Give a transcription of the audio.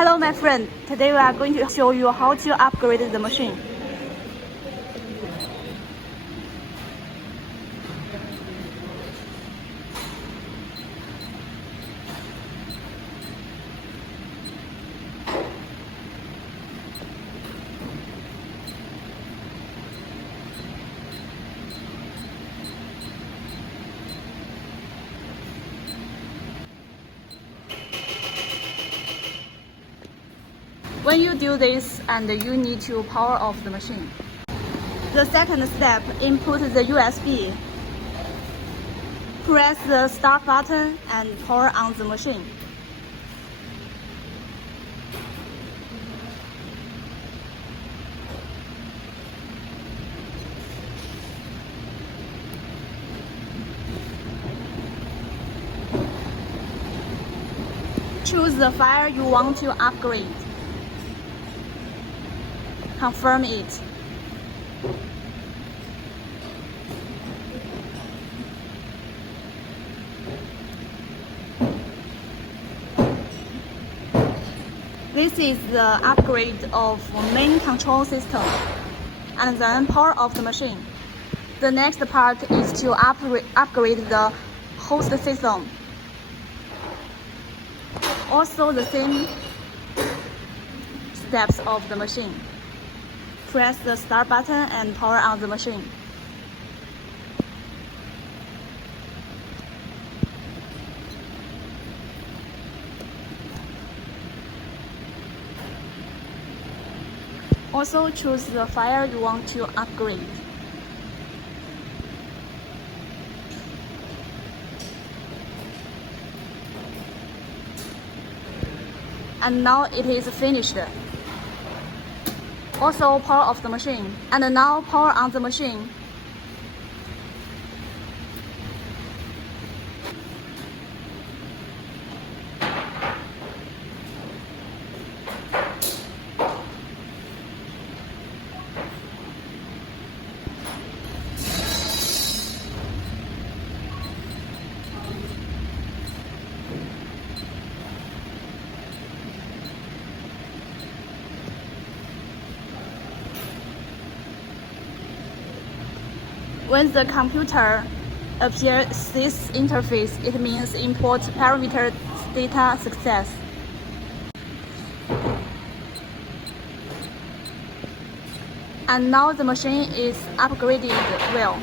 Hello my friend, today we are going to show you how to upgrade the machine. When you do this, and you need to power off the machine. The second step, input the USB. Press the start button and power on the machine. Choose the file you want to upgrade. Confirm it. This is the upgrade of main control system, and then power off the machine. The next part is to upgrade the host system. Also the same steps of the machine. Press the start button and power on the machine. Also choose the file you want to upgrade. And now it is finished. Also power off the machine. And now power on the machine. When the computer appears this interface, it means import parameter data success. And now the machine is upgraded well.